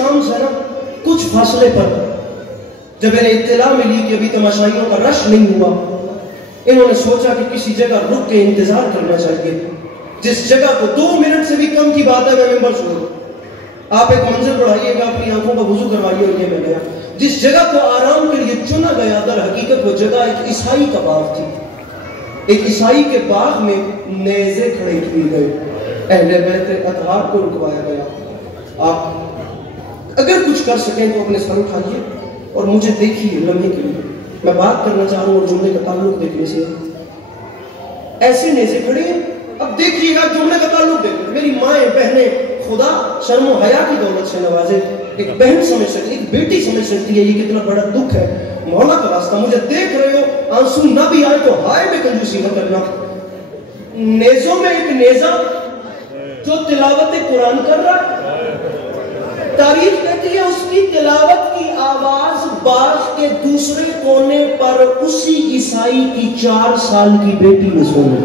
شام سے نا کچھ فاصلے پر جب انہیں اطلاع ملی کہ ابھی تماشائیوں کا رش نہیں ہوا، انہوں نے سوچا کہ کسی جگہ رک کے انتظار کرنا چاہیے، جس جگہ کو 2 منٹ سے بھی کم کی بات ہے میں ممبر چھوڑوں، آپ ایک منظر بڑھائیے گا، اپنی آنکھوں کا وضو کروائیے، اور یہ میں گیا جس جگہ کو آرام کے لیے چنا گیا، در حقیقت وہ جگہ ایک عیسائی کا باغ تھی۔ ایک عیسائی کے باغ میں نیزے کھڑے کیے گئے، اہل بیت اطہار کو رکوایا گیا۔ آپ اگر کچھ کر سکیں تو اپنے سر اٹھائیے اور مجھے دیکھیے لمحے کے لیے، میں بات کرنا چاہ رہا ہوں اور جملے کا تعلق دیکھنے سے۔ ایسے نیزے کھڑے ہیں، اب دیکھیے گا جملے کا تعلق دیکھیں۔ میری مائیں بہنیں خدا شرم و حیا کی دولت سے نوازے، ایک بہن سمجھ سکتی، ایک بیٹی سمجھ سکتی ہے یہ کتنا بڑا دکھ ہے۔ مولا کا واسطہ مجھے دیکھ رہے ہو، آنسو نہ بھی آئے تو ہائے میں کنجوسی نہ کرنا۔ نیزوں میں ایک نیزہ جو تلاوت قرآن کر رہا، تاریخ کہتی ہے اس کی تلاوت کی آواز باغ کے دوسرے کونے پر اسی عیسائی کی 4 سال کی بیٹی نے سنی۔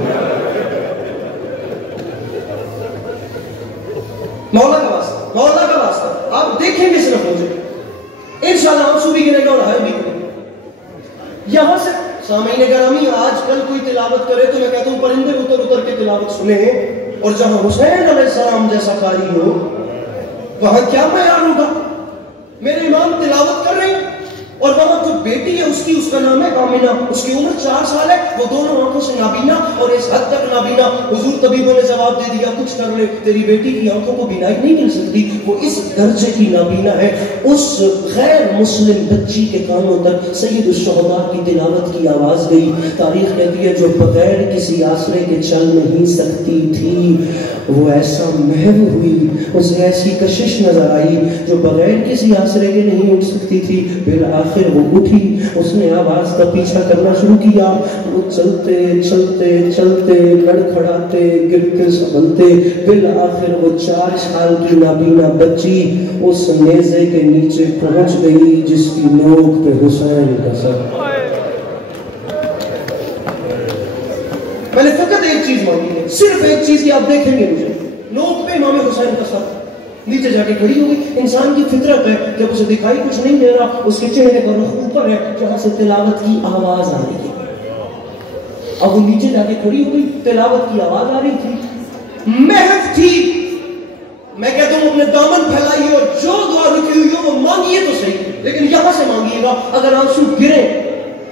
مولا کا واسطہ، مولا کا واسطہ، آپ دیکھیں گے صرف مجھے، انشاءاللہ آنسو بھی گرے گا اور ہائے بھی گرے گا۔ یہاں سے سامعین گرامی، آج کل کوئی تلاوت کرے تو میں کہتا ہوں پرندے اتر اتر کے تلاوت سنیں، اور جہاں حسین علیہ السلام جیسا قاری ہو وہاں کیا معیار ہوگا؟ میرے امام تلاوت کر رہے ہیں اور وہاں جو بیٹی ہے اس کا نام ہے آمنہ، اس کی عمر 4 سال ہے، وہ دونوں آنکھوں سے نابینا، اور اس حد تک نابینا حضور طبیبوں نے جواب دے دیا کچھ کر لے، تیری بیٹی کی آنکھوں کو بینائی نہیں مل سکتی، وہ اس درجے کی نابینا ہے۔ اس غیر مسلم بچی کے کانوں تک سید الشہداء کی تلاوت کی آواز گئی۔ تاریخ کہتی ہے جو بغیر کسی آسرے کے چل نہیں سکتی تھی وہ ایسا محو ہوئی، اسے ایسی کشش نظر آئی جو بغیر کسی آسرے کے نہیں اٹھ سکتی تھی، بالآخر وہ اٹھی، اس نے آواز کا پیچھا کرنا شروع کیا، وہ چلتے چلتے چلتے لڑکھڑاتے گرتے سنبھلتے، بالآخر وہ 4 سال کی نابینا بچی اس نیزے کے نیچے پہنچ گئی جس کی نوک پہ حسین کا سر۔ میں نے فقط ایک چیز مانگی ہے، صرف ایک چیز کی، آپ دیکھیں گے مجھے، نوک پہ امام حسین کا سر، نیچے جا کے کھڑی ہوگی۔ انسان کی فطرت ہے جب اسے دکھائی کچھ نہیں دے رہا، اس کے چہرے کا رخ اوپر ہے جہاں سے تلاوت کی آواز آ رہی ہے، اب وہ نیچے جا کے کھڑی ہوگی، تلاوت کی آواز آ رہی تھی، محو تھی۔ میں کہتا ہوں اپنے دامن پھیلائیے اور جو دعا رکھی ہوئی ہو وہ مانگیے تو صحیح، لیکن یہاں سے مانگیے گا۔ اگر آنسو گرے،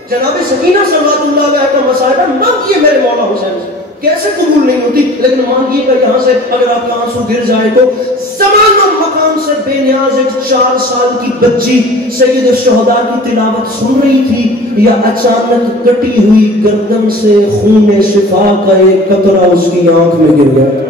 جناب سکینہ صلوات اللہ علیہ کا مسائلہ، مانگیے میرے مولا حسین سے، کیسے قبول نہیں ہوتی، لیکن مانگیے گا یہاں سے۔ اگر آپ کا آنسو گر جائے تو زمان و مکان سے بے نیاز ایک 4 سال کی بچی سید الشہداء کی تلاوت سن رہی تھی، یا اچانک کٹی ہوئی گردن سے خون شفا کا ایک قطرہ اس کی آنکھ میں گر گیا۔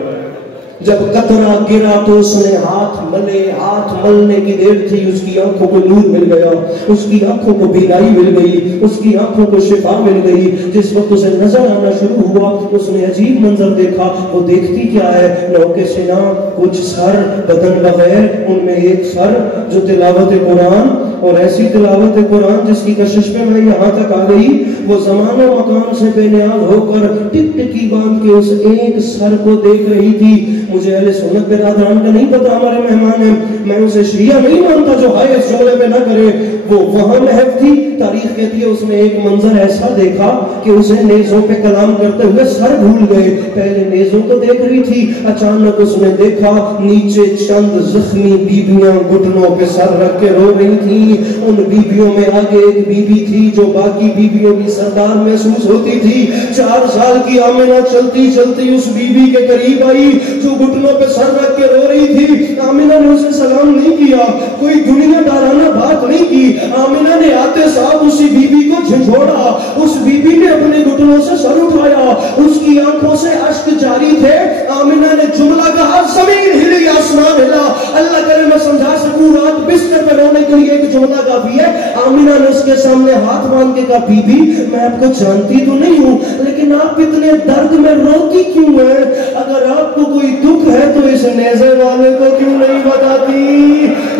جب قطرہ گرا تو اس نے ہاتھ ملے، ہاتھ ملنے کی دیر تھی اس کی آنکھوں کو نور مل گیا، اس کی آنکھوں کو بینائی مل گئی، اس کی آنکھوں کو شفا مل گئی۔ جس وقت اسے نظر آنا شروع ہوا اس نے عجیب منظر دیکھا، وہ دیکھتی کیا ہے، نوکے سنا، کچھ سر، بدن بغیر، ان میں ایک سر جو تلاوت قرآن، اور ایسی تلاوت قرآن جس کی کشش میں میں یہاں تک آ گئی، وہ زمان و مکان سے بے نیاز ہو کر ٹک ٹکی باندھ کے اس ایک سر کو دیکھ رہی تھی۔ مجھے اہل سنت برادران کا نہیں پتا، ہمارے مہمان ہیں، میں اسے شیعہ نہیں مانتا جو ہائے اس جملے پہ نہ کرے، وہ وہاں محو تھی۔ تاریخ کہتی ہے اس نے ایک منظر ایسا دیکھا کہ اسے نیزوں پہ کلام کرتے ہوئے سر بھول گئے، پہلے نیزوں کو دیکھ رہی تھی، اچانک اس نے دیکھا نیچے چند زخمی بیبیاں گھٹنوں پہ سر رکھ کے رو رہی تھی۔ ان بیبیوں میں آگے ایک بیوی تھی جو باقی بیبیوں کی سردار محسوس ہوتی تھی۔ 4 سال کی آمنہ چلتی چلتی اس بیوی کے قریب آئی جو گھٹنوں پہ سر رکھ کے رو رہی تھی۔ آمنہ نے اسے سلام نہیں کیا، کوئی دنیا دارانہ بات نہیں کی، آمنہ نے آتے صاحب اسی بیوی کو جھنجھوڑا، اس بیوی نے اپنے گھٹنوں سے سر اٹھایا، اس کی آنکھوں سے اشک جاری تھے۔ آمنہ نے جملہ کہا، زمین ہلی آسمان ہلا۔ اللہ کرے میں سمجھا سکوں، رات بستر پہ رونے کے لیے ایک جملہ کافی ہے۔ آمنہ نے اس کے سامنے ہاتھ باندھ کے کہا، بی بی میں آپ کو جانتی تو نہیں ہوں لیکن آپ اتنے درد میں روتی کیوں ہیں؟ اگر آپ کو کوئی دکھ ہے تو اس نیزے والے کو کیوں نہیں بتاتی؟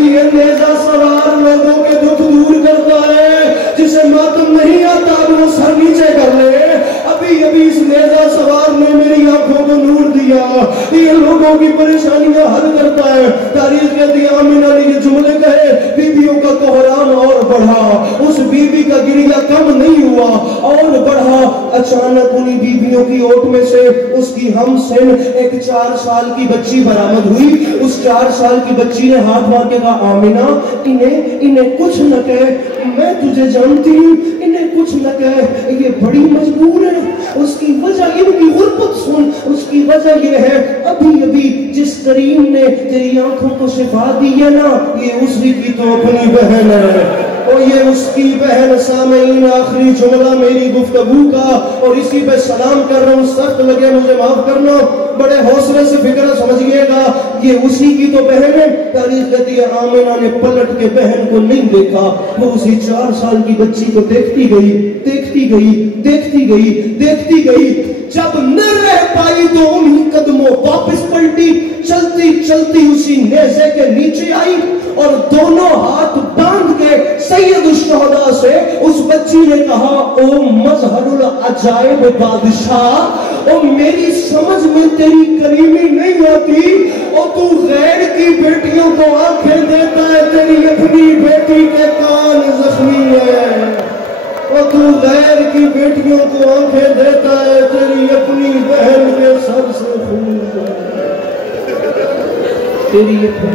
یہ نیزہ سوار لوگوں کے دکھ دور کرتا ہے، جسے ماتم نہیں آتا وہ سر نیچے کر لے۔ ابھی ابھی اس نیزہ سوار نے میری آنکھوں کو نور دیا، یہ لوگوں کی پریشانیاں حل کرتا ہے۔ تاریخ کہتی ہے آمنہ نے یہ جملے اچانک انہی بیویوں کی اوٹ میں سے اس کی ہم سن ایک 4 سال کی بچی برآمد ہوئی. اس 4 سال کی بچی نے ہاتھ مار کے کہا آمینہ انہیں کچھ نہ کہے, میں تجھے جانتی ہوں, انہیں کچھ نہ کہے, یہ بڑی مجبور ہے. اس کی وجہ ان کی غربت سن, اس کی وجہ یہ ہے ابھی جس کریم نے تیری آنکھوں کو شفا دی ہے نا, یہ اسی کی تو اپنی بہن ہے, اور یہ اس کی بہن. سامعین آخری جملہ میری گفتگو کا, اور اسی پہ سلام کر رہا ہوں, سخت لگے مجھے معاف کرنا, بڑے حوصلے سے فکر سمجھیے گا, یہ اسی کی تو بہن ہے. تاریخ کہتی ہے آمینہ نے پلٹ کے بہن کو نہیں دیکھا, وہ اسی 4 سال کی بچی کو دیکھتی گئی. جب نہ رہ پائی تو انہی قدموں واپس پلٹی, چلتی اسی نیزے کے نیچے آئی, اور دونوں ہاتھ باندھ کے سید الشہداء سے اس بچی نے کہا او مظہر العجائب بادشاہ, او میری سمجھ میں تیری کریمی نہیں آتی, اور تو غیر کی بیٹیوں کو آنکھیں دیتا ہے, تیری اپنی بیٹی کے کان زخمی ہے, اور تو غیر کی بیٹیوں کو آنکھیں دیتا ہے, تیری اپنی بہن کے سر سے خون ہے, تیری اپنی